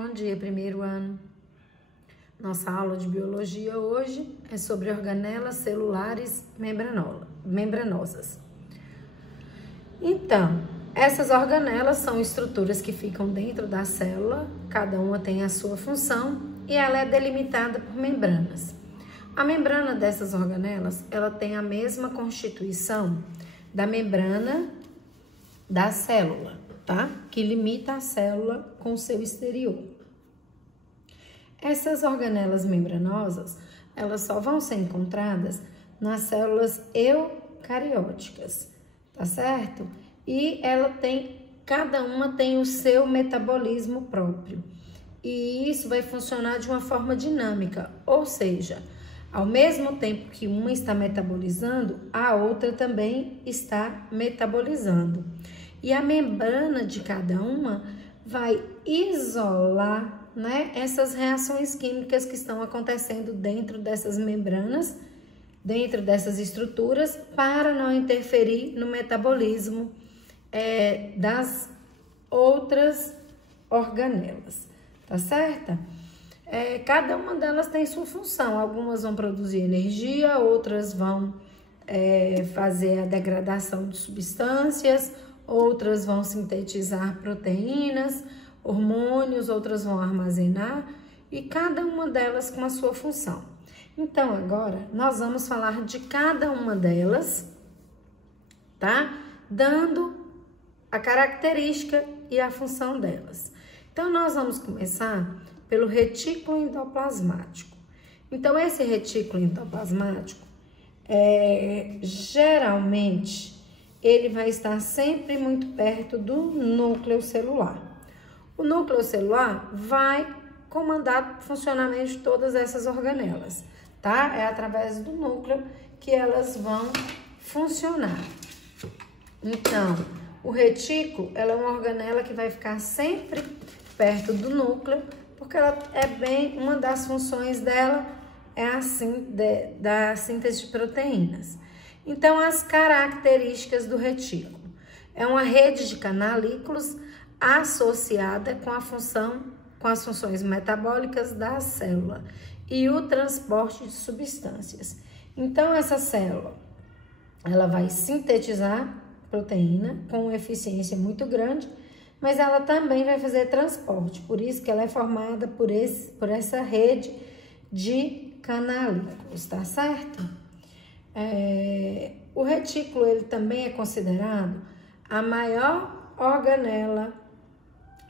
Bom dia, primeiro ano. Nossa aula de biologia hoje é sobre organelas celulares membranosas. Então, essas organelas são estruturas que ficam dentro da célula, cada uma tem a sua função e ela é delimitada por membranas. A membrana dessas organelas, ela tem a mesma constituição da membrana da célula, tá? Que limita a célula com o seu exterior. Essas organelas membranosas, elas só vão ser encontradas nas células eucarióticas, tá certo? E cada uma tem o seu metabolismo próprio. E isso vai funcionar de uma forma dinâmica, ou seja, ao mesmo tempo que uma está metabolizando, a outra também está metabolizando. E a membrana de cada uma vai isolar, né, essas reações químicas que estão acontecendo dentro dessas membranas, dentro dessas estruturas, para não interferir no metabolismo das outras organelas, tá certo? Cada uma delas tem sua função, algumas vão produzir energia, outras vão fazer a degradação de substâncias, outras vão sintetizar proteínas, hormônios, outras vão armazenar, e cada uma delas com a sua função. Então, agora, nós vamos falar de cada uma delas, tá? Dando a característica e a função delas. Então, nós vamos começar pelo retículo endoplasmático. Então, esse retículo endoplasmático, geralmente, ele vai estar sempre muito perto do núcleo celular. O núcleo celular vai comandar o funcionamento de todas essas organelas, tá? É através do núcleo que elas vão funcionar. Então, o retículo, ela é uma organela que vai ficar sempre perto do núcleo, porque ela uma das funções dela é da síntese de proteínas. Então, as características do retículo. É uma rede de canalículos associada com as funções metabólicas da célula e o transporte de substâncias. Então, essa célula, ela vai sintetizar proteína com uma eficiência muito grande, mas ela também vai fazer transporte, por isso que ela é formada por essa rede de canalículos, tá certo? O retículo, ele também é considerado a maior organela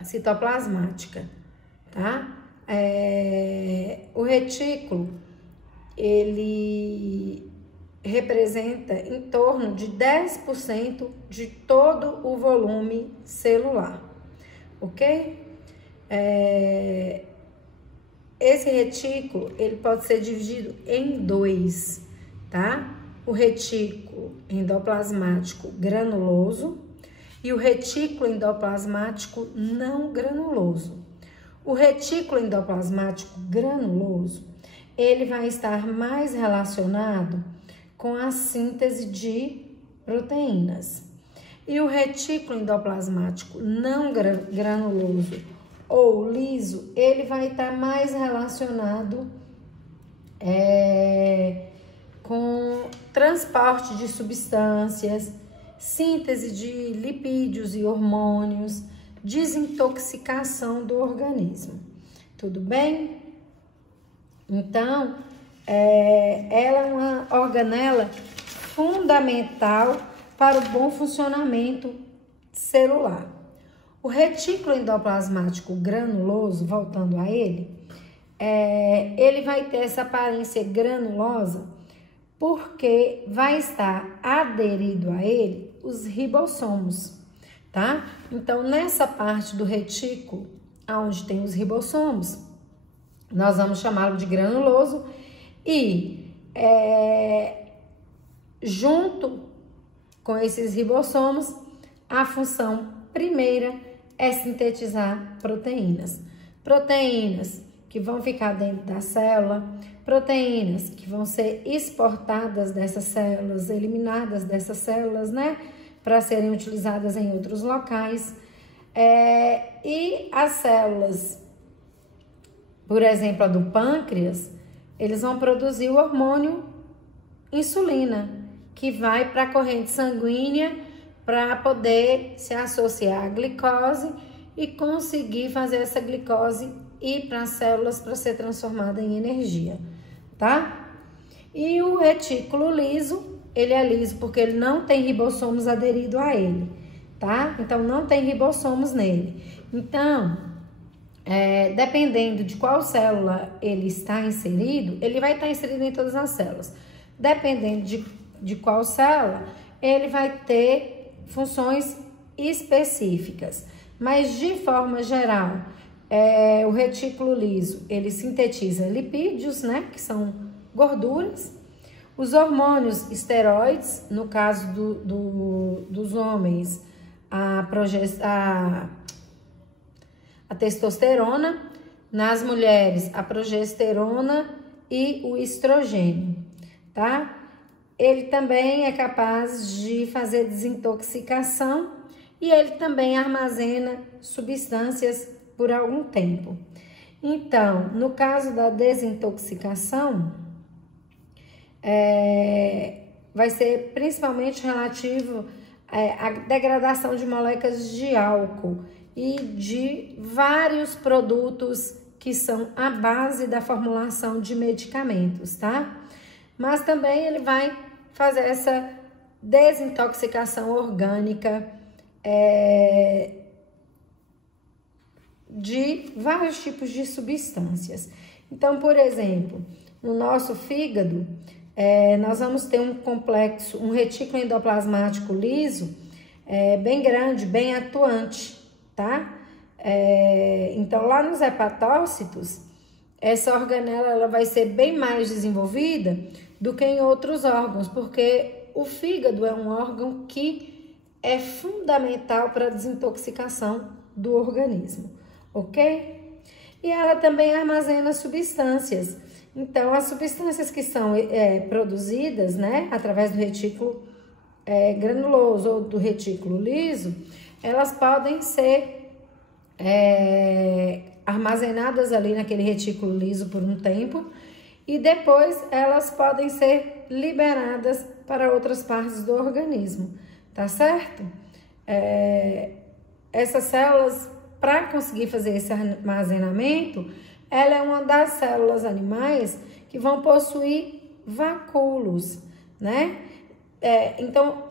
citoplasmática, tá? O retículo, ele representa em torno de 10% de todo o volume celular, ok? Esse retículo, ele pode ser dividido em dois, tá? O retículo endoplasmático granuloso e o retículo endoplasmático não granuloso. O retículo endoplasmático granuloso, ele vai estar mais relacionado com a síntese de proteínas. E o retículo endoplasmático não granuloso ou liso, ele vai estar mais relacionado com transporte de substâncias, síntese de lipídios e hormônios, desintoxicação do organismo. Tudo bem? Então, ela é uma organela fundamental para o bom funcionamento celular. O retículo endoplasmático granuloso, voltando a ele vai ter essa aparência granulosa porque vai estar aderido a ele os ribossomos, tá? Então, nessa parte do retículo, onde tem os ribossomos, nós vamos chamá-lo de granuloso e junto com esses ribossomos, a função primeira é sintetizar proteínas. Proteínas que vão ficar dentro da célula, proteínas que vão ser exportadas dessas células, eliminadas dessas células, né? Para serem utilizadas em outros locais. E as células por exemplo, a do pâncreas, eles vão produzir o hormônio insulina, que vai para a corrente sanguínea para poder se associar à glicose e conseguir fazer essa glicose ir para as células para ser transformada em energia, tá? E o retículo liso, ele é liso porque ele não tem ribossomos aderidos a ele, tá? Então, não tem ribossomos nele. Então, dependendo de qual célula ele está inserido, ele vai estar inserido em todas as células. Dependendo de qual célula, ele vai ter funções específicas. Mas, de forma geral, o retículo liso, ele sintetiza lipídios, né, que são gorduras. Os hormônios esteroides, no caso dos homens, a testosterona, nas mulheres, a progesterona e o estrogênio, tá? Ele também é capaz de fazer desintoxicação e ele também armazena substâncias por algum tempo. Então, no caso da desintoxicação, vai ser principalmente relativo à degradação de moléculas de álcool e de vários produtos que são a base da formulação de medicamentos, tá? Mas também ele vai fazer essa desintoxicação orgânica de vários tipos de substâncias. Então, por exemplo, no nosso fígado, nós vamos ter um retículo endoplasmático liso bem grande, bem atuante, tá? Então, lá nos hepatócitos, essa organela ela vai ser bem mais desenvolvida do que em outros órgãos, porque o fígado é um órgão que é fundamental para a desintoxicação do organismo, ok? E ela também armazena substâncias. Então, as substâncias que são produzidas, né, através do retículo granuloso ou do retículo liso, elas podem ser armazenadas ali naquele retículo liso por um tempo e depois elas podem ser liberadas para outras partes do organismo, tá certo? Essas células, para conseguir fazer esse armazenamento, ela é uma das células animais que vão possuir vacúolos, né? Então,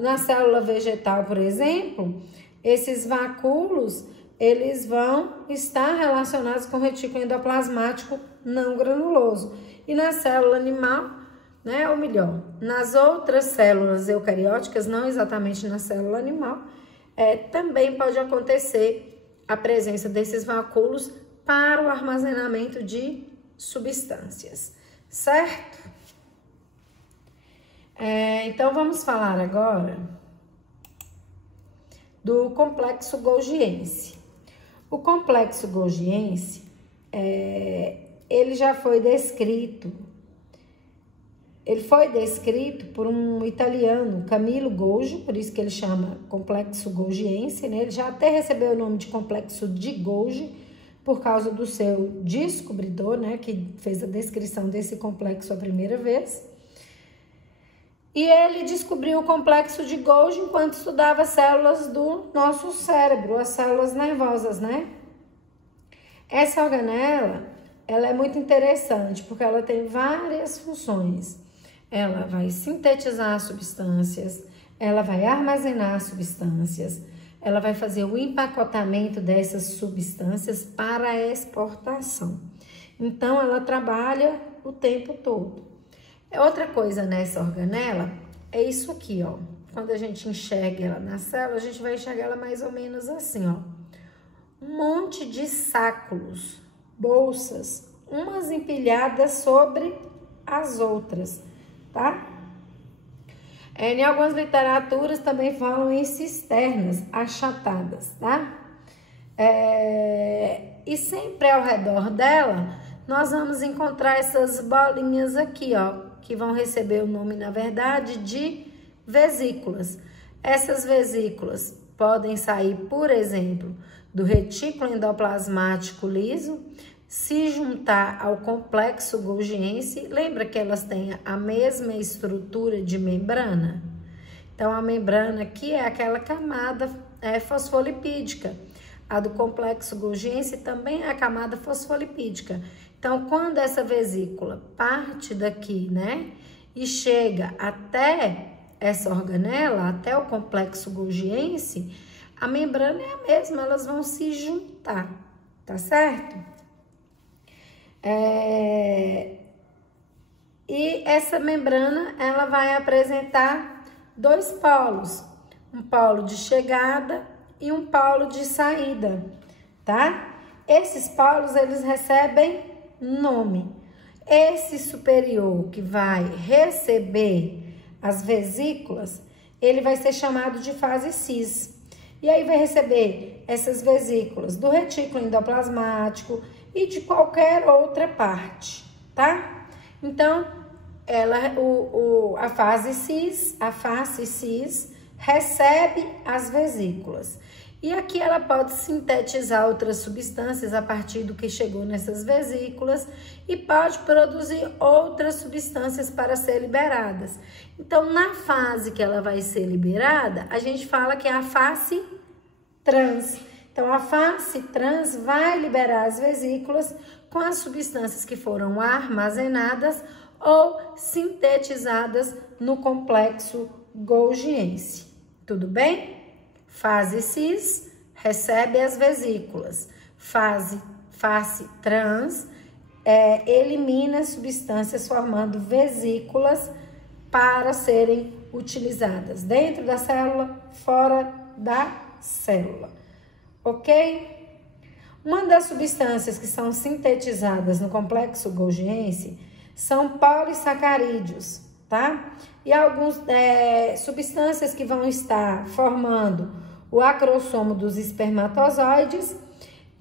na célula vegetal, por exemplo, esses vacúolos, eles vão estar relacionados com o retículo endoplasmático não granuloso. E na célula animal, né, ou melhor, nas outras células eucarióticas, não exatamente na célula animal, também pode acontecer a presença desses vacúolos para o armazenamento de substâncias, certo? Então, vamos falar agora do complexo golgiense. O complexo golgiense, ele já foi descrito, por um italiano, Camillo Golgi, por isso que ele chama complexo golgiense, né? Ele já até recebeu o nome de complexo de Golgi, por causa do seu descobridor, né, que fez a descrição desse complexo a primeira vez. E ele descobriu o complexo de Golgi enquanto estudava células do nosso cérebro, as células nervosas, né? Essa organela, ela é muito interessante, porque ela tem várias funções. Ela vai sintetizar substâncias, ela vai armazenar substâncias, ela vai fazer o empacotamento dessas substâncias para a exportação. Então, ela trabalha o tempo todo. Outra coisa nessa organela é isso aqui, ó. Quando a gente enxerga ela na célula, a gente vai enxergar ela mais ou menos assim, ó. Um monte de sáculos, bolsas, umas empilhadas sobre as outras, tá? Em algumas literaturas também falam em cisternas achatadas, tá? E sempre ao redor dela, nós vamos encontrar essas bolinhas aqui, ó, que vão receber o nome, na verdade, de vesículas. Essas vesículas podem sair, por exemplo, do retículo endoplasmático liso, se juntar ao complexo golgiense. Lembra que elas têm a mesma estrutura de membrana? Então, a membrana aqui é aquela camada fosfolipídica. A do complexo golgiense também é a camada fosfolipídica. Então, quando essa vesícula parte daqui, né, e chega até essa organela, até o complexo golgiense, a membrana é a mesma, elas vão se juntar, tá certo? E essa membrana, ela vai apresentar dois polos, um polo de chegada e um polo de saída, tá? Esses polos, eles recebem nome. Esse superior que vai receber as vesículas, ele vai ser chamado de fase cis. E aí vai receber essas vesículas do retículo endoplasmático e de qualquer outra parte, tá? Então, a fase cis recebe as vesículas. E aqui ela pode sintetizar outras substâncias a partir do que chegou nessas vesículas e pode produzir outras substâncias para ser liberadas. Então, na fase que ela vai ser liberada, a gente fala que é a fase trans. Então, a fase trans vai liberar as vesículas com as substâncias que foram armazenadas ou sintetizadas no complexo golgiense. Tudo bem? Fase cis recebe as vesículas. Fase trans elimina substâncias formando vesículas para serem utilizadas dentro da célula, fora da célula. Ok? Uma das substâncias que são sintetizadas no complexo golgiense são polissacarídeos, tá? E algumas substâncias que vão estar formando o acrossomo dos espermatozoides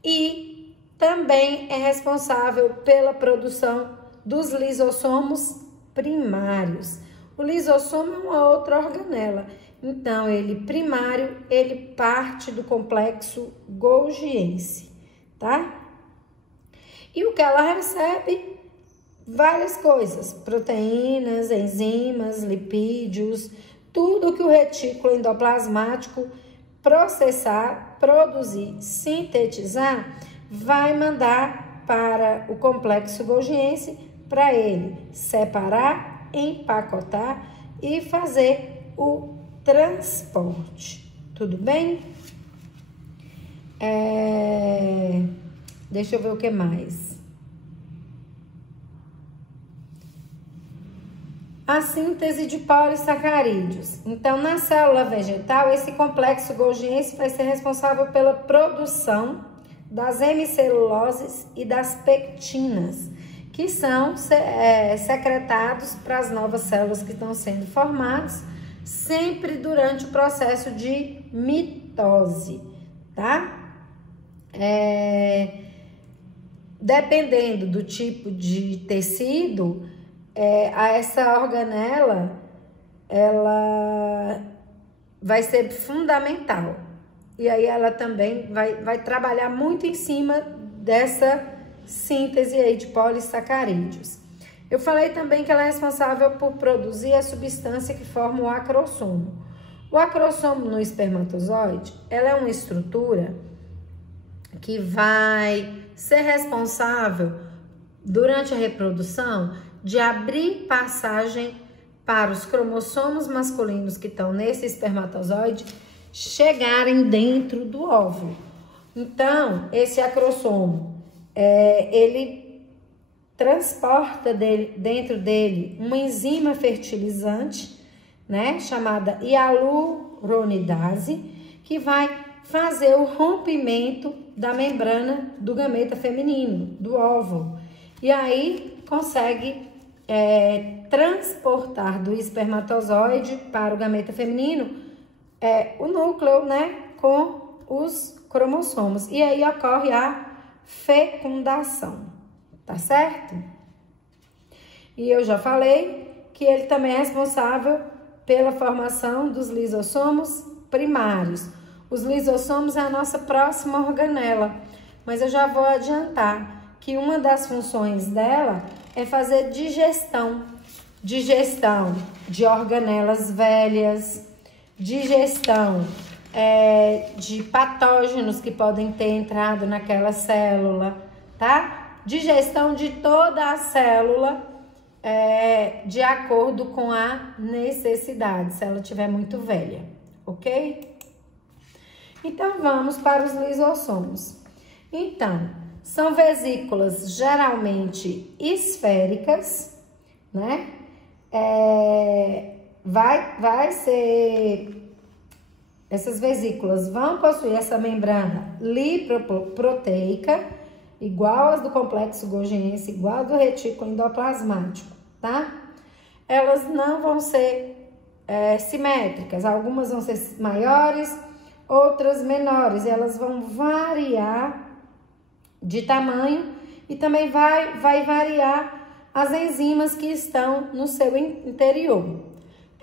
e também é responsável pela produção dos lisossomos primários. O lisossomo é uma outra organela, então ele primário, ele parte do complexo golgiense, tá? E o que ela recebe? Várias coisas, proteínas, enzimas, lipídios, tudo que o retículo endoplasmático processar, produzir, sintetizar, vai mandar para o complexo golgiense para ele separar, empacotar e fazer o transporte. Tudo bem? Deixa eu ver o que mais. A síntese de polissacarídeos. Então, na célula vegetal, esse complexo golgiense vai ser responsável pela produção das hemiceluloses e das pectinas, que são secretados para as novas células que estão sendo formadas, sempre durante o processo de mitose, tá? Dependendo do tipo de tecido, essa organela, ela vai ser fundamental. E aí ela também vai trabalhar muito em cima dessa síntese aí de polissacarídeos. Eu falei também que ela é responsável por produzir a substância que forma o acrossomo. O acrossomo no espermatozoide, ela é uma estrutura que vai ser responsável durante a reprodução de abrir passagem para os cromossomos masculinos que estão nesse espermatozoide chegarem dentro do óvulo. Então, esse acrossomo, ele transporta dentro dele uma enzima fertilizante, né, chamada hialuronidase, que vai fazer o rompimento da membrana do gameta feminino, do óvulo. E aí consegue transportar do espermatozoide para o gameta feminino o núcleo, né, com os cromossomos. E aí ocorre a fecundação, tá certo? E eu já falei que ele também é responsável pela formação dos lisossomos primários. Os lisossomos é a nossa próxima organela, mas eu já vou adiantar que uma das funções dela é fazer digestão. Digestão de organelas velhas, digestão de patógenos que podem ter entrado naquela célula, tá? Digestão de toda a célula de acordo com a necessidade, se ela estiver muito velha, ok? Então, vamos para os lisossomos. Então, são vesículas geralmente esféricas, né? Essas vesículas vão possuir essa membrana lipoproteica, igual às do complexo golgiense, igual ao do retículo endoplasmático, tá? Elas não vão ser simétricas, algumas vão ser maiores, outras menores, elas vão variar de tamanho e também vai variar as enzimas que estão no seu interior.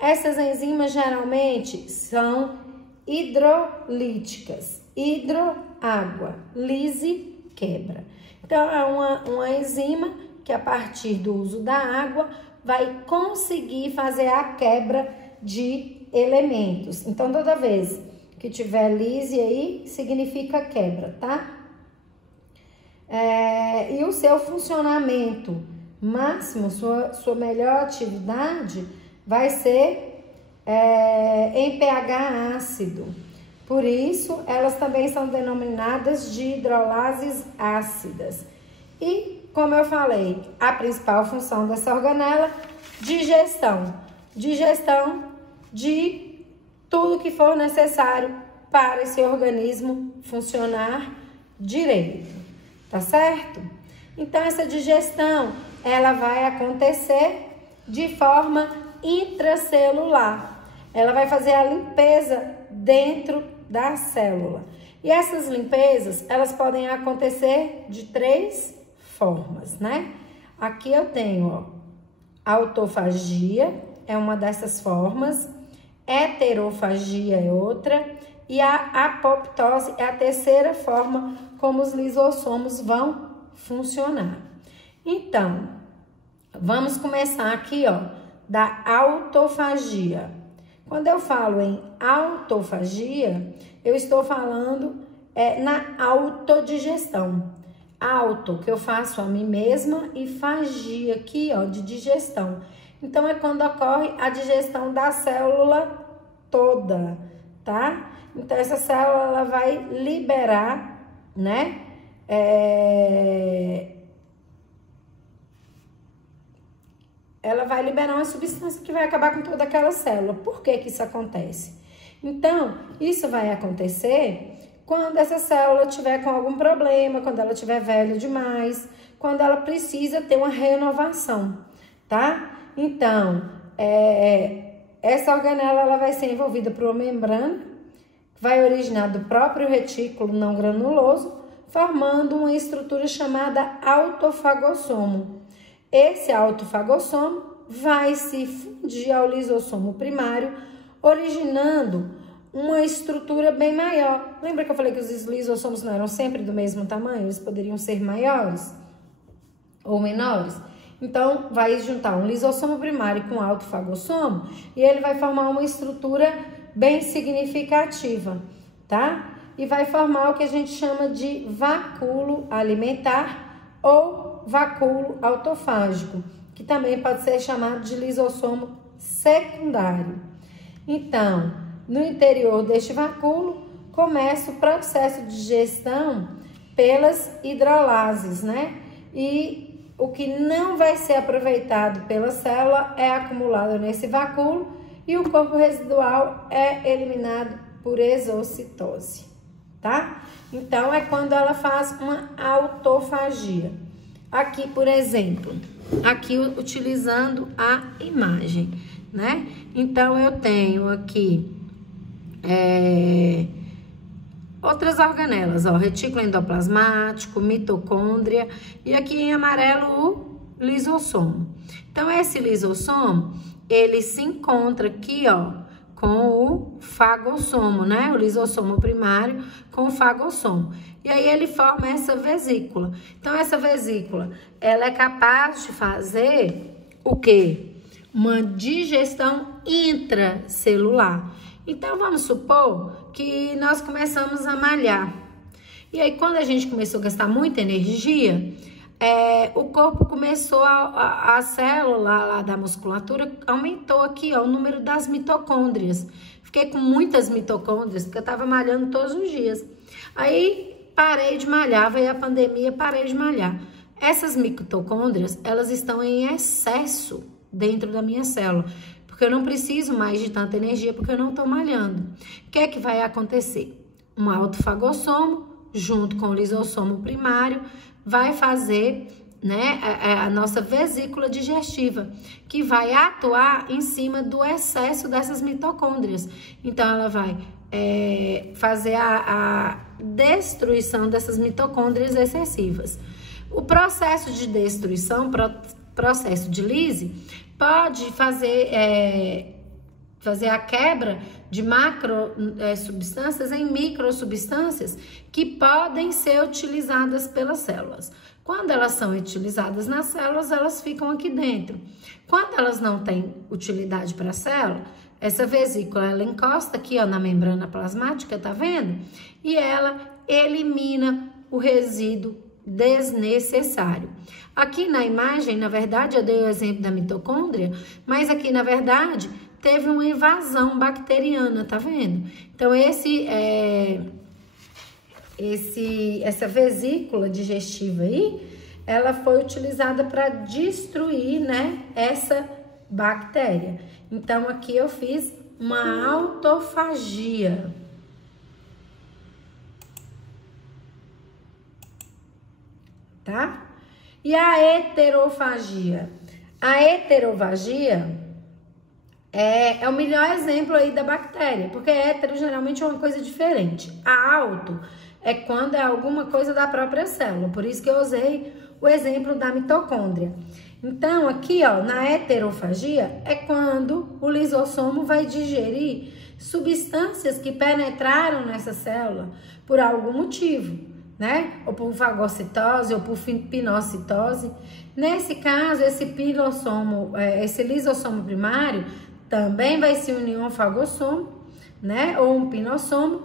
Essas enzimas geralmente são hidrolíticas, hidroágua, lise, quebra. Então, é uma enzima que a partir do uso da água vai conseguir fazer a quebra de elementos. Então, toda vez que tiver lise aí, significa quebra, tá? E o seu funcionamento máximo, sua melhor atividade vai ser em pH ácido. Por isso, elas também são denominadas de hidrolases ácidas. E, como eu falei, a principal função dessa organela, digestão. Digestão de tudo que for necessário para esse organismo funcionar direito, tá certo? Então, essa digestão, ela vai acontecer de forma intracelular. Ela vai fazer a limpeza dentro da célula. E essas limpezas, elas podem acontecer de 3 formas, né? Aqui eu tenho, ó, autofagia, é uma dessas formas, heterofagia é outra, e a apoptose é a terceira forma como os lisossomos vão funcionar. Então, vamos começar aqui, ó, da autofagia. Quando eu falo em autofagia, eu estou falando na autodigestão. Auto, que eu faço a mim mesma, e fagia aqui, ó, de digestão. Então, é quando ocorre a digestão da célula toda, tá? Então, essa célula, ela vai liberar, né? Ela vai liberar uma substância que vai acabar com toda aquela célula. Por que que isso acontece? Então, isso vai acontecer quando essa célula tiver com algum problema, quando ela estiver velha demais, quando ela precisa ter uma renovação, tá? Então, essa organela, ela vai ser envolvida por uma membrana, vai originar do próprio retículo não granuloso, formando uma estrutura chamada autofagossomo. Esse autofagossomo vai se fundir ao lisossomo primário, originando uma estrutura bem maior. Lembra que eu falei que os lisossomos não eram sempre do mesmo tamanho? Eles poderiam ser maiores ou menores? Então, vai juntar um lisossomo primário com autofagossomo e ele vai formar uma estrutura bem significativa, tá? E vai formar o que a gente chama de vacúolo alimentar ou vacúolo autofágico, que também pode ser chamado de lisossomo secundário. Então, no interior deste vacúolo, começa o processo de digestão pelas hidrolases, né? E o que não vai ser aproveitado pela célula é acumulado nesse vacúolo e o corpo residual é eliminado por exocitose, tá? Então, é quando ela faz uma autofagia. Aqui, por exemplo, aqui utilizando a imagem, né? Então, eu tenho aqui outras organelas, ó, retículo endoplasmático, mitocôndria, e aqui em amarelo o lisossomo. Então, esse lisossomo, ele se encontra aqui, ó, com o fagossomo, né? O lisossomo primário com o fagossomo. E aí ele forma essa vesícula. Então, essa vesícula, ela é capaz de fazer o quê? Uma digestão intracelular. Então, vamos supor que nós começamos a malhar. E aí, quando a gente começou a gastar muita energia, o corpo começou, a célula lá da musculatura aumentou aqui, ó, o número das mitocôndrias. Fiquei com muitas mitocôndrias, porque eu tava malhando todos os dias. Aí, parei de malhar, veio a pandemia, parei de malhar. Essas mitocôndrias, elas estão em excesso dentro da minha célula, porque eu não preciso mais de tanta energia, porque eu não tô malhando. O que é que vai acontecer? Um autofagossomo, junto com o lisossomo primário, vai fazer, né, a nossa vesícula digestiva, que vai atuar em cima do excesso dessas mitocôndrias. Então, ela vai fazer a destruição dessas mitocôndrias excessivas. O processo de destruição, processo de lise, pode fazer a quebra de macro substâncias em microsubstâncias que podem ser utilizadas pelas células. Quando elas são utilizadas nas células, elas ficam aqui dentro. Quando elas não têm utilidade para a célula, essa vesícula, ela encosta aqui, ó, na membrana plasmática, tá vendo? E ela elimina o resíduo desnecessário. Aqui na imagem, na verdade, eu dei o exemplo da mitocôndria, mas aqui, na verdade, teve uma invasão bacteriana, tá vendo? Então, essa vesícula digestiva aí, ela foi utilizada para destruir, né, essa bactéria. Então, aqui eu fiz uma autofagia. Tá? E a heterofagia? A heterofagia é o melhor exemplo aí da bactéria, porque hétero geralmente é uma coisa diferente. A auto é quando é alguma coisa da própria célula, por isso que eu usei o exemplo da mitocôndria. Então, aqui, ó, na heterofagia é quando o lisossomo vai digerir substâncias que penetraram nessa célula por algum motivo, né? Ou por fagocitose ou por pinocitose. Nesse caso, esse lisossomo primário também vai se unir a um fagossomo, né? Ou um pinossomo,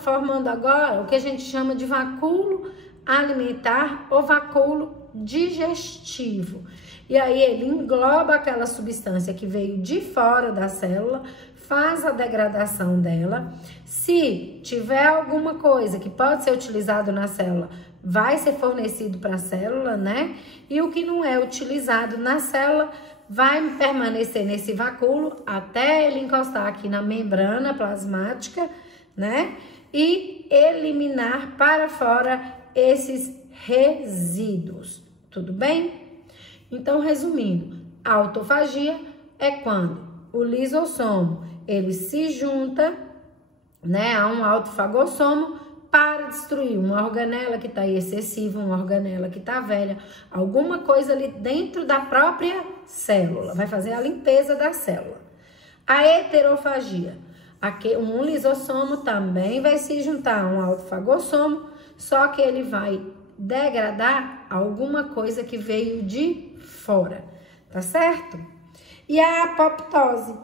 formando agora o que a gente chama de vacúolo alimentar ou vacúolo digestivo. E aí ele engloba aquela substância que veio de fora da célula, faz a degradação dela. Se tiver alguma coisa que pode ser utilizado na célula, vai ser fornecido para a célula, né? E o que não é utilizado na célula vai permanecer nesse vacúolo até ele encostar aqui na membrana plasmática, né? E eliminar para fora esses resíduos. Tudo bem? Então, resumindo, a autofagia é quando o lisossomo ele se junta, né, a um autofagossomo para destruir uma organela que está excessiva, uma organela que está velha, alguma coisa ali dentro da própria célula, vai fazer a limpeza da célula. A heterofagia, um lisossomo também vai se juntar a um autofagossomo, só que ele vai degradar alguma coisa que veio de fora, tá certo? E a apoptose?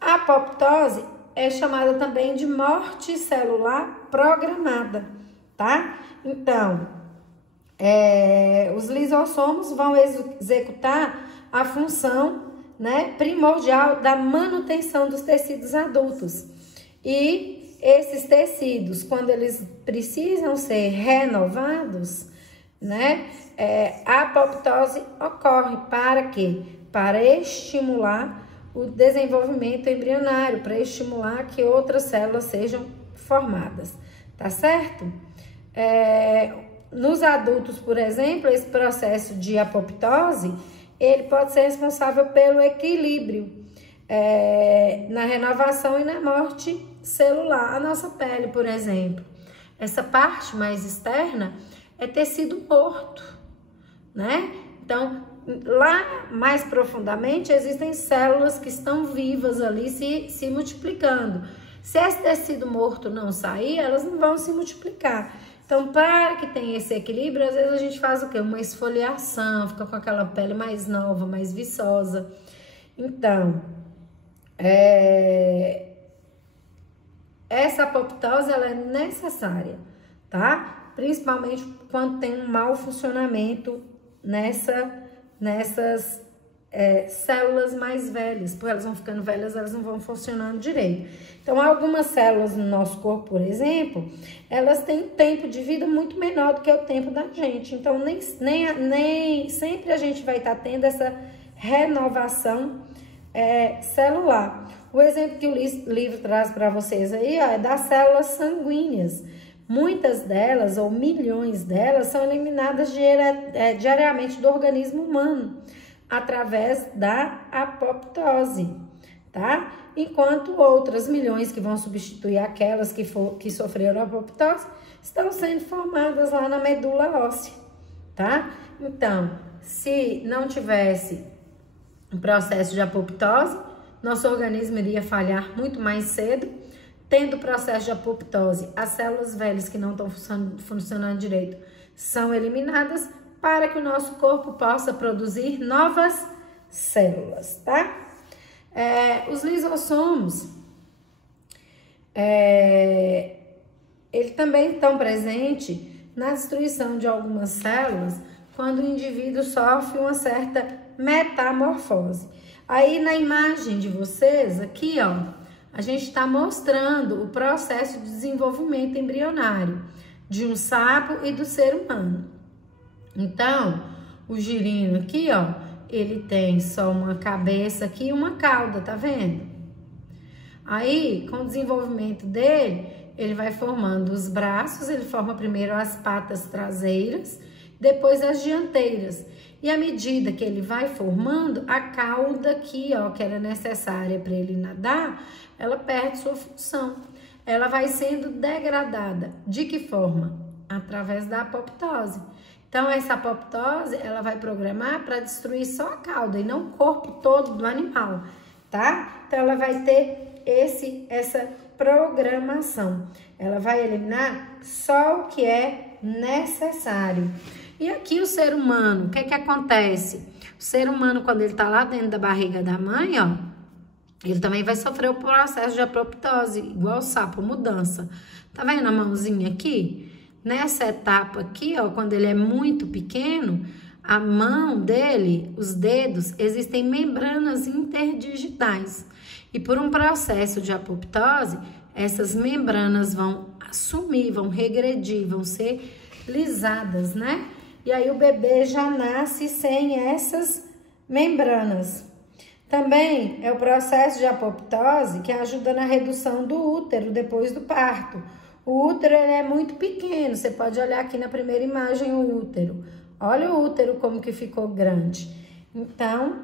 A apoptose é chamada também de morte celular programada, tá? Então, os lisossomos vão executar a função, né, primordial da manutenção dos tecidos adultos. E esses tecidos, quando eles precisam ser renovados, né, a apoptose ocorre para quê? Para estimular o desenvolvimento embrionário, para estimular que outras células sejam formadas, tá certo? Nos adultos, por exemplo, esse processo de apoptose, ele pode ser responsável pelo equilíbrio na renovação e na morte celular. A nossa pele, por exemplo, essa parte mais externa é tecido morto, né? Então, lá mais profundamente existem células que estão vivas ali se multiplicando. Se esse tecido morto não sair, elas não vão se multiplicar. Então, para que tenha esse equilíbrio, às vezes a gente faz o quê? Uma esfoliação, fica com aquela pele mais nova, mais viçosa. Então, essa apoptose, ela é necessária, tá? Principalmente quando tem um mau funcionamento nessas células mais velhas, porque elas vão ficando velhas, elas não vão funcionando direito. Então, algumas células no nosso corpo, por exemplo, elas têm um tempo de vida muito menor do que o tempo da gente. Então, nem sempre a gente vai estar tendo essa renovação celular. O exemplo que o livro traz para vocês aí, ó, é das células sanguíneas. Muitas delas, ou milhões delas, são eliminadas diariamente do organismo humano, através da apoptose, tá? Enquanto outras milhões que vão substituir aquelas que sofreram apoptose estão sendo formadas lá na medula óssea, tá? Então, se não tivesse um processo de apoptose, nosso organismo iria falhar muito mais cedo. Tendo o processo de apoptose, as células velhas que não estão funcionando direito são eliminadas para que o nosso corpo possa produzir novas células, tá? Os lisossomos, eles também estão presentes na destruição de algumas células quando o indivíduo sofre uma certa metamorfose. Aí na imagem de vocês, aqui ó, a gente está mostrando o processo de desenvolvimento embrionário de um sapo e do ser humano. Então, o girino aqui, ó, ele tem só uma cabeça aqui e uma cauda, tá vendo? Aí, com o desenvolvimento dele, ele vai formando os braços, ele forma primeiro as patas traseiras, depois as dianteiras. E à medida que ele vai formando, a cauda aqui, ó, que era necessária para ele nadar, ela perde sua função. Ela vai sendo degradada. De que forma? Através da apoptose. Então, essa apoptose, ela vai programar para destruir só a cauda e não o corpo todo do animal, tá? Então, ela vai ter essa programação. Ela vai eliminar só o que é necessário. E aqui o ser humano, o que que acontece? O ser humano, quando ele tá lá dentro da barriga da mãe, ó, ele também vai sofrer o processo de apoptose, igual o sapo, mudança. Tá vendo a mãozinha aqui? Nessa etapa aqui, ó, quando ele é muito pequeno, a mão dele, os dedos, existem membranas interdigitais. E por um processo de apoptose, essas membranas vão sumir, vão regredir, vão ser lisadas, né? E aí o bebê já nasce sem essas membranas. Também é o processo de apoptose que ajuda na redução do útero depois do parto. O útero ele é muito pequeno, você pode olhar aqui na primeira imagem o útero. Olha o útero como que ficou grande. Então,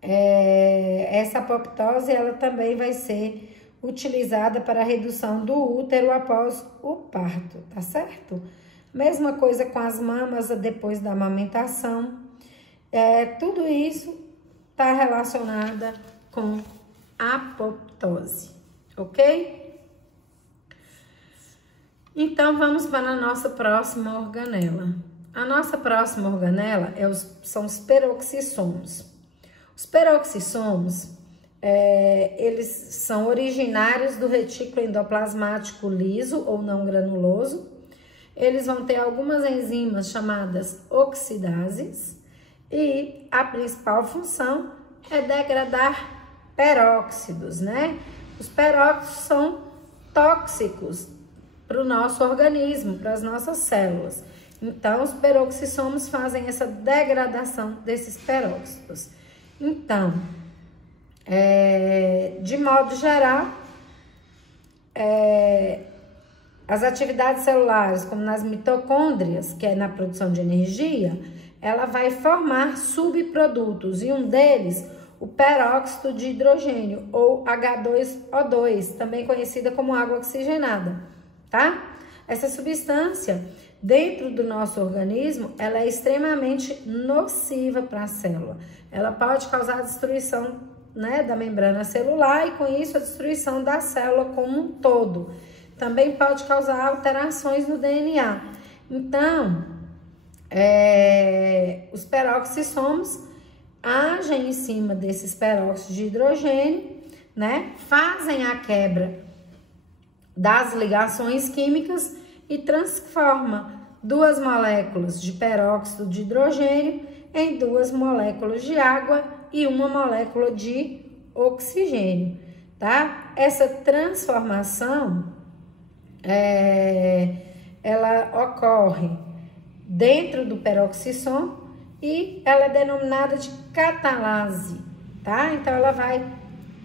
essa apoptose ela também vai ser utilizada para a redução do útero após o parto, tá certo? Mesma coisa com as mamas depois da amamentação. Tudo isso está relacionado com apoptose, ok? Então, vamos para a nossa próxima organela. A nossa próxima organela são os peroxissomos. Os peroxissomos, eles são originários do retículo endoplasmático liso ou não granuloso. Eles vão ter algumas enzimas chamadas oxidases e a principal função é degradar peróxidos, né? Os peróxidos são tóxicos para o nosso organismo, para as nossas células. Então, os peroxissomos fazem essa degradação desses peróxidos. Então, de modo geral, as atividades celulares, como nas mitocôndrias, que é na produção de energia, ela vai formar subprodutos, e um deles, o peróxido de hidrogênio, ou H2O2, também conhecida como água oxigenada, tá? Essa substância, dentro do nosso organismo, ela é extremamente nociva para a célula. Ela pode causar destruição, né, da membrana celular e, com isso, a destruição da célula como um todo. Também pode causar alterações no DNA. Então, os peroxissomos agem em cima desses peróxidos de hidrogênio, né? Fazem a quebra das ligações químicas e transforma 2 moléculas de peróxido de hidrogênio em 2 moléculas de água e 1 molécula de oxigênio, tá? Essa transformação, ela ocorre dentro do peroxissomo e ela é denominada de catalase, tá? Então, ela vai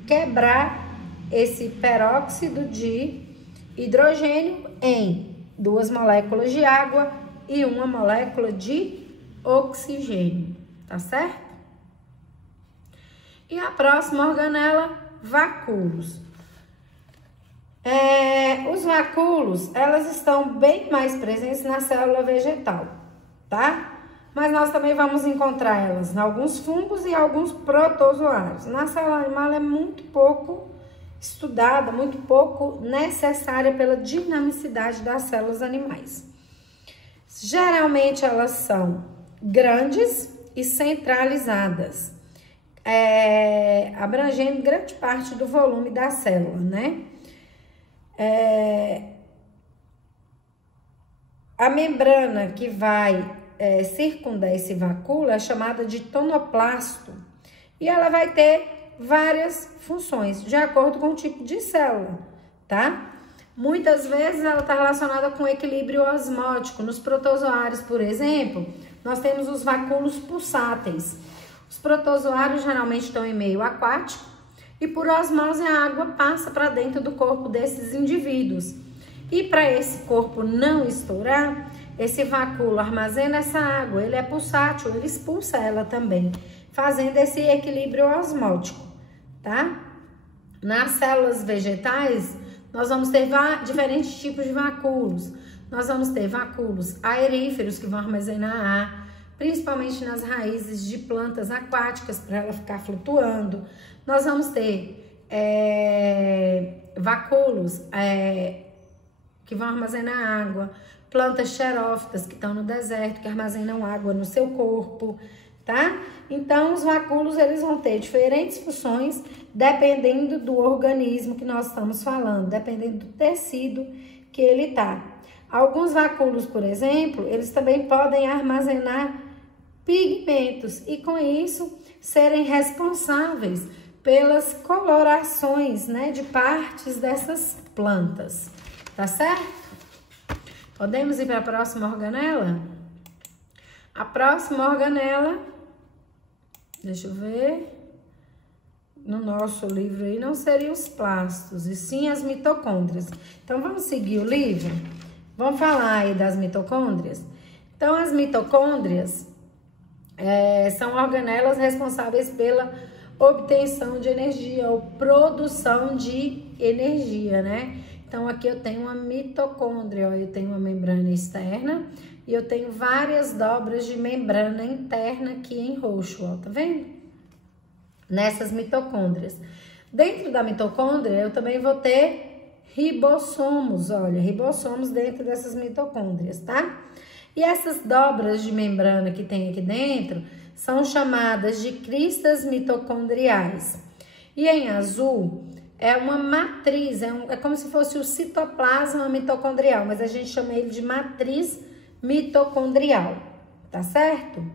quebrar esse peróxido de hidrogênio em 2 moléculas de água e 1 molécula de oxigênio, tá certo? E a próxima organela, vacúolos. Os vacúolos, elas estão bem mais presentes na célula vegetal, tá? Mas nós também vamos encontrar elas em alguns fungos e alguns protozoários. Na célula animal é muito pouco estudada, muito pouco necessária pela dinamicidade das células animais. Geralmente elas são grandes e centralizadas, abrangendo grande parte do volume da célula, né? A membrana que vai circundar esse vacúolo é chamada de tonoplasto e ela vai ter várias funções de acordo com o tipo de célula, tá? Muitas vezes ela está relacionada com equilíbrio osmótico. Nos protozoários, por exemplo, nós temos os vacúolos pulsáteis. Os protozoários geralmente estão em meio aquático e por osmose a água passa para dentro do corpo desses indivíduos. E para esse corpo não estourar, esse vacúolo armazena essa água, ele é pulsátil, ele expulsa ela também, fazendo esse equilíbrio osmótico, tá? Nas células vegetais, nós vamos ter diferentes tipos de vacúolos. Nós vamos ter vacúolos aeríferos, que vão armazenar ar, principalmente nas raízes de plantas aquáticas, para ela ficar flutuando. Nós vamos ter vacúolos que vão armazenar água, plantas xerófitas que estão no deserto, que armazenam água no seu corpo, tá? Então, os vacúolos, eles vão ter diferentes funções, dependendo do organismo que nós estamos falando, dependendo do tecido que ele tá. Alguns vacúolos, por exemplo, eles também podem armazenar pigmentos e, com isso, serem responsáveis pelas colorações, né, de partes dessas plantas, tá certo? Podemos ir para a próxima organela? A próxima organela, deixa eu ver, no nosso livro aí não seriam os plastos, e sim as mitocôndrias. Então, vamos seguir o livro? Vamos falar aí das mitocôndrias? Então, as mitocôndrias são organelas responsáveis pela obtenção de energia ou produção de energia, né? Então, aqui eu tenho uma mitocôndria, ó, eu tenho uma membrana externa e eu tenho várias dobras de membrana interna aqui em roxo, ó, tá vendo? Nessas mitocôndrias. Dentro da mitocôndria, eu também vou ter ribossomos, olha, ribossomos dentro dessas mitocôndrias, tá? E essas dobras de membrana que tem aqui dentro são chamadas de cristas mitocondriais. E em azul é uma matriz, é como se fosse o citoplasma mitocondrial, mas a gente chama ele de matriz mitocondrial, tá certo?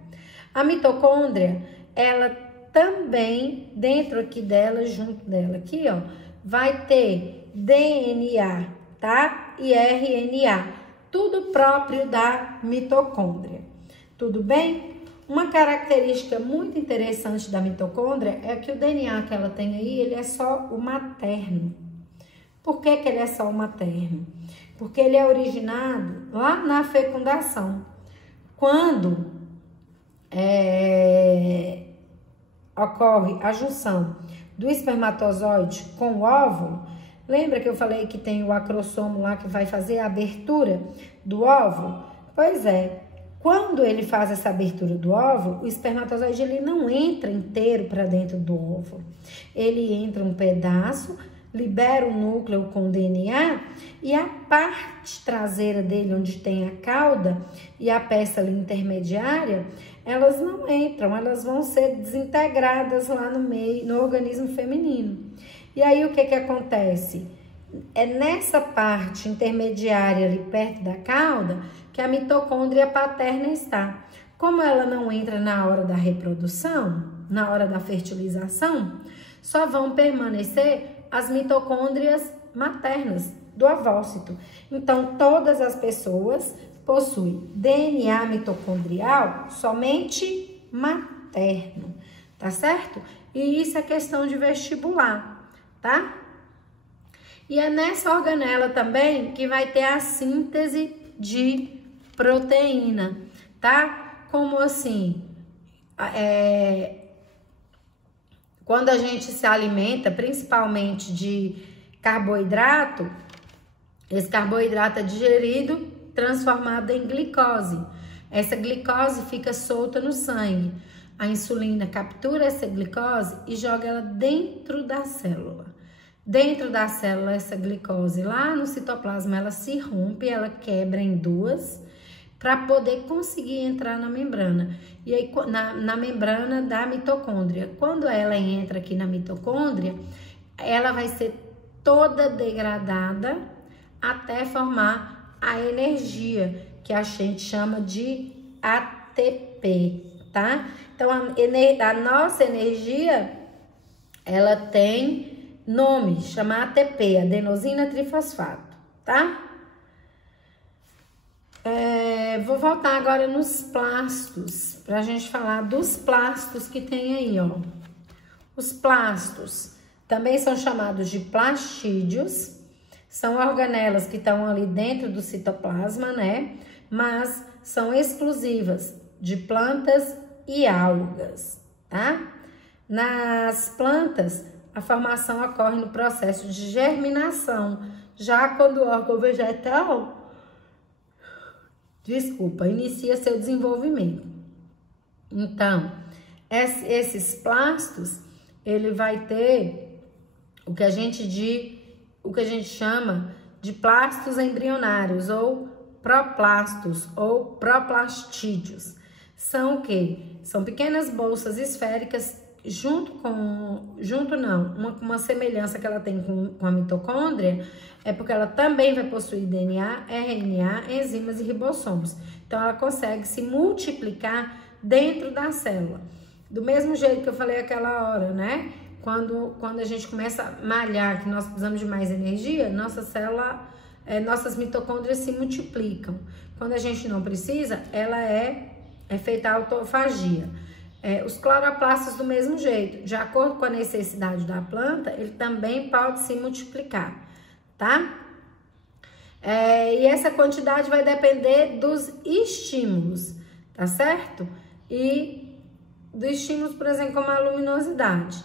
A mitocôndria, ela também, dentro aqui dela, junto dela aqui, ó, vai ter DNA, tá? E RNA, tudo próprio da mitocôndria. Tudo bem? Uma característica muito interessante da mitocôndria é que o DNA que ela tem aí, ele é só o materno. Por que que ele é só o materno? Porque ele é originado lá na fecundação. Quando ocorre a junção do espermatozoide com o óvulo, Lembra que eu falei que tem o acrossomo lá que vai fazer a abertura do óvulo? Pois é, quando ele faz essa abertura do óvulo, o espermatozoide ele não entra inteiro para dentro do óvulo. Ele entra um pedaço, libera o núcleo com DNA e a parte traseira dele, onde tem a cauda e a peça ali intermediária, elas não entram, elas vão ser desintegradas lá no meio, no organismo feminino. E aí o que acontece? É nessa parte intermediária ali perto da cauda que a mitocôndria paterna está. Como ela não entra na hora da reprodução, na hora da fertilização, só vão permanecer as mitocôndrias maternas do ovócito. Então, todas as pessoas possuem DNA mitocondrial somente materno, tá certo? E isso é questão de vestibular, tá? E é nessa organela também que vai ter a síntese de proteína, tá? Como assim? Quando a gente se alimenta, principalmente de carboidrato, esse carboidrato é digerido, transformado em glicose. Essa glicose fica solta no sangue. A insulina captura essa glicose e joga ela dentro da célula. Dentro da célula, essa glicose lá no citoplasma, ela se rompe, ela quebra em duas para poder conseguir entrar na membrana. E aí, na membrana da mitocôndria. Quando ela entra aqui na mitocôndria, ela vai ser toda degradada até formar a energia, que a gente chama de ATP, tá? Então, a nossa energia, ela tem nome, chama ATP, adenosina trifosfato, tá? Vou voltar agora nos plastos, pra gente falar dos plastos que tem aí, ó. Os plastos também são chamados de plastídeos, são organelas que estão ali dentro do citoplasma, né? Mas são exclusivas de plantas e algas, tá? Nas plantas, a formação ocorre no processo de germinação, já quando o órgão vegetal, inicia seu desenvolvimento. Então, esses plastos, ele vai ter o que a gente chama de plastos embrionários ou proplastos ou proplastídeos. São o quê? São pequenas bolsas esféricas uma semelhança que ela tem com a mitocôndria é porque ela também vai possuir DNA, RNA, enzimas e ribossomos. Então, ela consegue se multiplicar dentro da célula. Do mesmo jeito que eu falei aquela hora, né? Quando a gente começa a malhar, que nós precisamos de mais energia, nossas mitocôndrias se multiplicam. Quando a gente não precisa, ela é feita a autofagia. Os cloroplastos do mesmo jeito, de acordo com a necessidade da planta, ele também pode se multiplicar, tá? E essa quantidade vai depender dos estímulos, tá certo? E dos estímulos, por exemplo, como a luminosidade.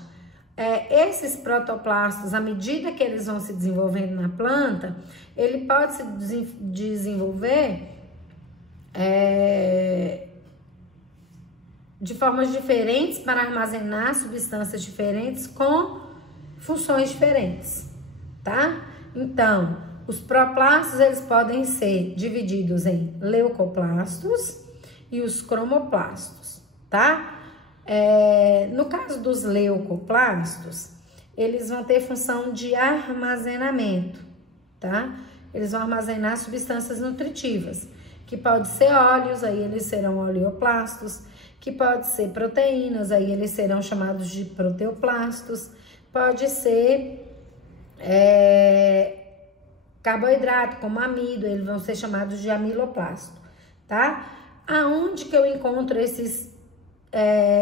Esses protoplastos, à medida que eles vão se desenvolvendo na planta, ele pode se desenvolver de formas diferentes para armazenar substâncias diferentes com funções diferentes, tá? Então, os proplastos, eles podem ser divididos em leucoplastos e os cromoplastos, tá? No caso dos leucoplastos, eles vão ter função de armazenamento, tá? Eles vão armazenar substâncias nutritivas, que pode ser óleos, aí eles serão oleoplastos, que pode ser proteínas, aí eles serão chamados de proteoplastos, pode ser carboidrato, como amido, eles vão ser chamados de amiloplasto, tá? Aonde que eu encontro esses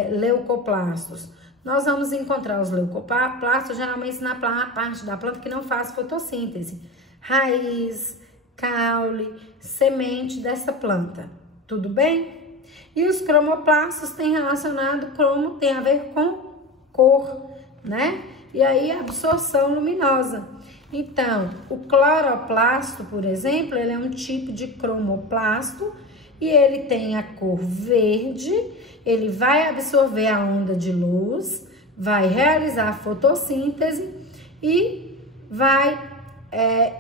leucoplastos? Nós vamos encontrar os leucoplastos geralmente na parte da planta que não faz fotossíntese, raiz, caule, semente dessa planta, tudo bem? E os cromoplastos tem a ver com cor, né? E aí absorção luminosa. Então, o cloroplasto, por exemplo, ele é um tipo de cromoplasto e ele tem a cor verde, ele vai absorver a onda de luz, vai realizar a fotossíntese e vai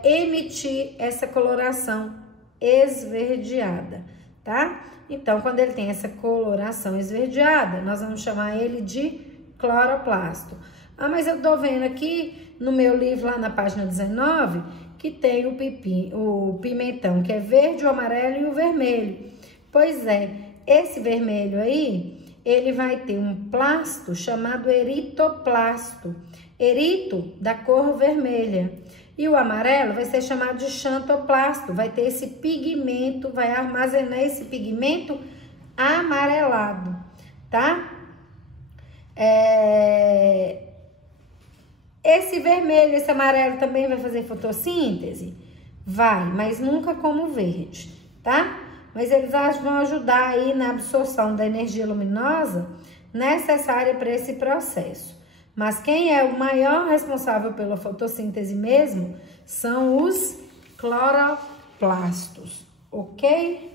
emitir essa coloração esverdeada, tá? Então, quando ele tem essa coloração esverdeada, nós vamos chamar ele de cloroplasto. Ah, mas eu tô vendo aqui no meu livro, lá na página 19, que tem o pimentão, que é verde, o amarelo e o vermelho. Pois é, esse vermelho aí, ele vai ter um plasto chamado eritoplasto. Erito, da cor vermelha. E o amarelo vai ser chamado de xantoplasto. Vai ter esse pigmento, vai armazenar esse pigmento amarelado, tá? Esse vermelho, esse amarelo também vai fazer fotossíntese? Vai, mas nunca como verde, tá? Mas eles vão ajudar aí na absorção da energia luminosa necessária para esse processo. Mas quem é o maior responsável pela fotossíntese mesmo são os cloroplastos, ok?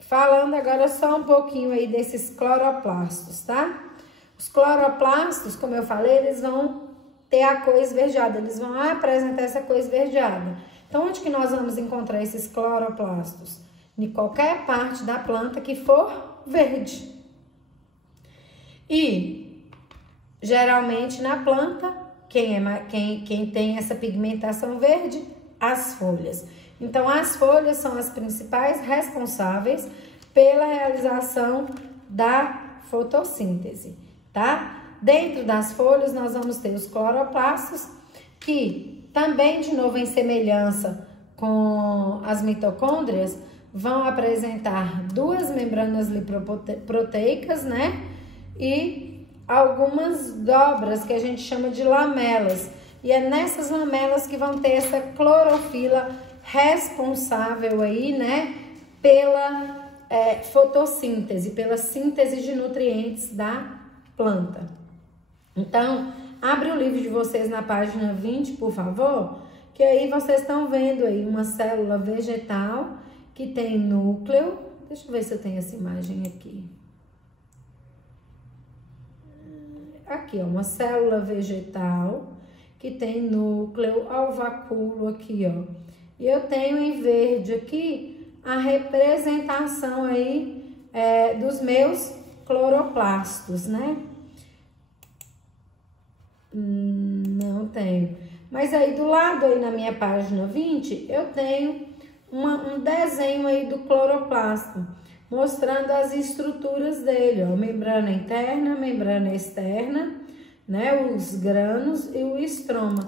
Falando agora só um pouquinho aí desses cloroplastos, tá? Os cloroplastos, como eu falei, eles vão ter a cor esverdeada, eles vão apresentar essa cor esverdeada. Então, onde que nós vamos encontrar esses cloroplastos? Em qualquer parte da planta que for verde. E, geralmente, na planta, quem tem essa pigmentação verde? As folhas. Então, as folhas são as principais responsáveis pela realização da fotossíntese, tá? Dentro das folhas, nós vamos ter os cloroplastos, que também, de novo, em semelhança com as mitocôndrias, vão apresentar duas membranas lipoproteicas, né? E algumas dobras que a gente chama de lamelas. E é nessas lamelas que vão ter essa clorofila responsável aí, né? Pela fotossíntese, pela síntese de nutrientes da planta. Então, abre o livro de vocês na página 20, por favor, que aí vocês estão vendo aí uma célula vegetal que tem núcleo. Deixa eu ver se eu tenho essa imagem aqui. Aqui, ó, uma célula vegetal que tem núcleo, ó, o vacúolo aqui, ó. E eu tenho em verde aqui a representação aí dos meus cloroplastos, né? Não tenho. Mas aí do lado, aí na minha página 20, eu tenho um desenho aí do cloroplasto, mostrando as estruturas dele, ó, membrana interna, membrana externa, né, os granos e o estroma.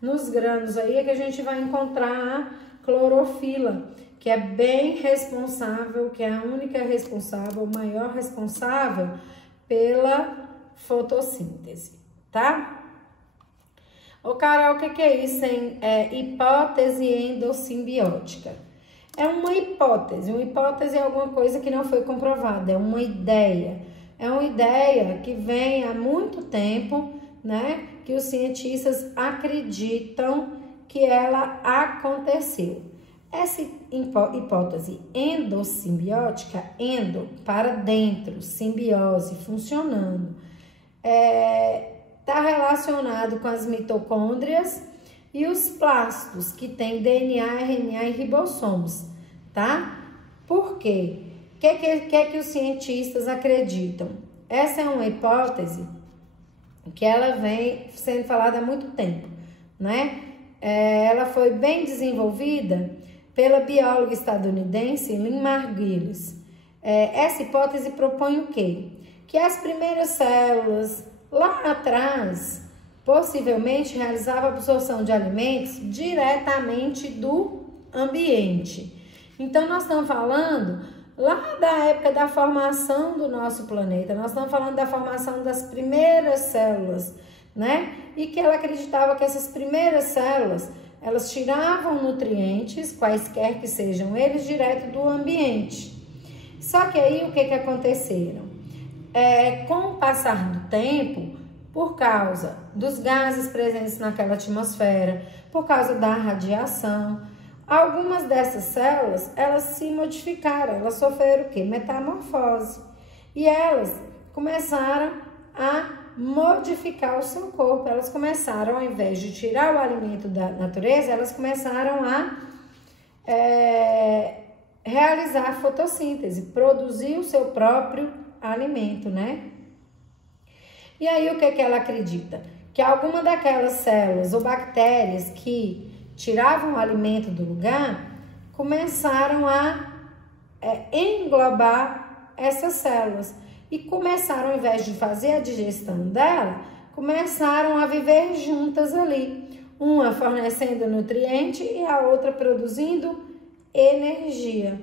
Nos granos aí é que a gente vai encontrar a clorofila, que é bem responsável, que é a única responsável, o maior responsável pela fotossíntese, tá? Ô, Carol, o que é isso, hein? Hipótese endossimbiótica. É uma hipótese. Uma hipótese é alguma coisa que não foi comprovada, é uma ideia. É uma ideia que vem há muito tempo, né? Que os cientistas acreditam que ela aconteceu. Essa hipótese endossimbiótica, endo, para dentro, simbiose, funcionando, está relacionado com as mitocôndrias e os plastos, que tem DNA, RNA e ribossomos, tá? Por quê? O que os cientistas acreditam? Essa é uma hipótese que ela vem sendo falada há muito tempo, né? Ela foi bem desenvolvida pela bióloga estadunidense Lynn Margulis. Essa hipótese propõe o quê? Que as primeiras células lá atrás, possivelmente realizava a absorção de alimentos diretamente do ambiente. Então, nós estamos falando lá da época da formação do nosso planeta, nós estamos falando da formação das primeiras células, né? E que ela acreditava que essas primeiras células, elas tiravam nutrientes, quaisquer que sejam eles, direto do ambiente. Só que aí, o que aconteceram? Com o passar do tempo, por causa dos gases presentes naquela atmosfera, por causa da radiação, algumas dessas células, elas se modificaram, elas sofreram o quê? Metamorfose. E elas começaram a modificar o seu corpo, elas começaram, ao invés de tirar o alimento da natureza, elas começaram a realizar a fotossíntese, produzir o seu próprio alimento, né? E aí o que ela acredita? Que alguma daquelas células ou bactérias que tiravam o alimento do lugar começaram a englobar essas células e começaram, ao invés de fazer a digestão dela, começaram a viver juntas ali, uma fornecendo nutriente e a outra produzindo energia,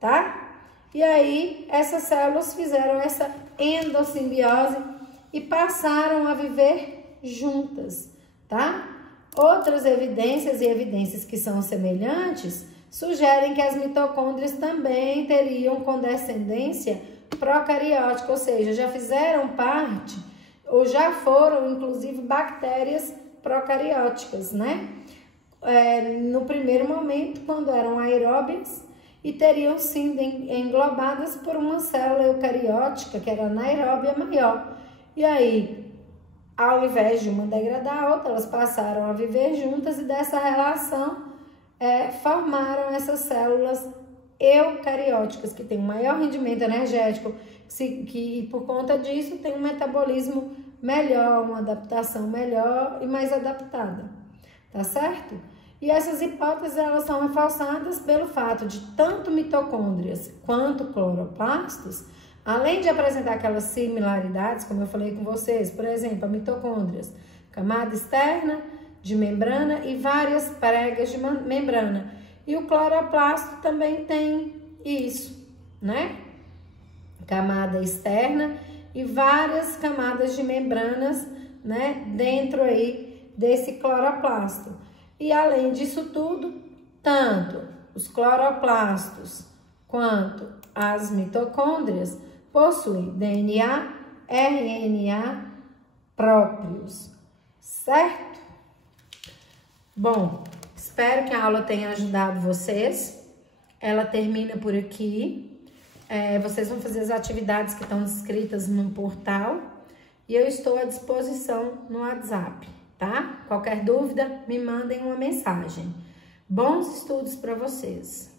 tá? E aí essas células fizeram essa endossimbiose e passaram a viver juntas, tá? Outras evidências e evidências que são semelhantes sugerem que as mitocôndrias também teriam condescendência procariótica, ou seja, já fizeram parte ou já foram inclusive bactérias procarióticas, né? No primeiro momento, quando eram aeróbias, e teriam sido englobadas por uma célula eucariótica, que era anaeróbia maior. E aí, ao invés de uma degradar a outra, elas passaram a viver juntas e dessa relação formaram essas células eucarióticas, que têm um maior rendimento energético, que por conta disso tem um metabolismo melhor, uma adaptação melhor e mais adaptada, tá certo? E essas hipóteses, elas são reforçadas pelo fato de tanto mitocôndrias quanto cloroplastos, além de apresentar aquelas similaridades, como eu falei com vocês, por exemplo, a mitocôndrias, camada externa de membrana e várias pregas de membrana. E o cloroplasto também tem isso, né? Camada externa e várias camadas de membranas, né? Dentro aí desse cloroplasto. E além disso tudo, tanto os cloroplastos quanto as mitocôndrias possuem DNA, RNA próprios, certo? Bom, espero que a aula tenha ajudado vocês. Ela termina por aqui. Vocês vão fazer as atividades que estão descritas no portal e eu estou à disposição no WhatsApp, tá? Qualquer dúvida, me mandem uma mensagem. Bons estudos para vocês!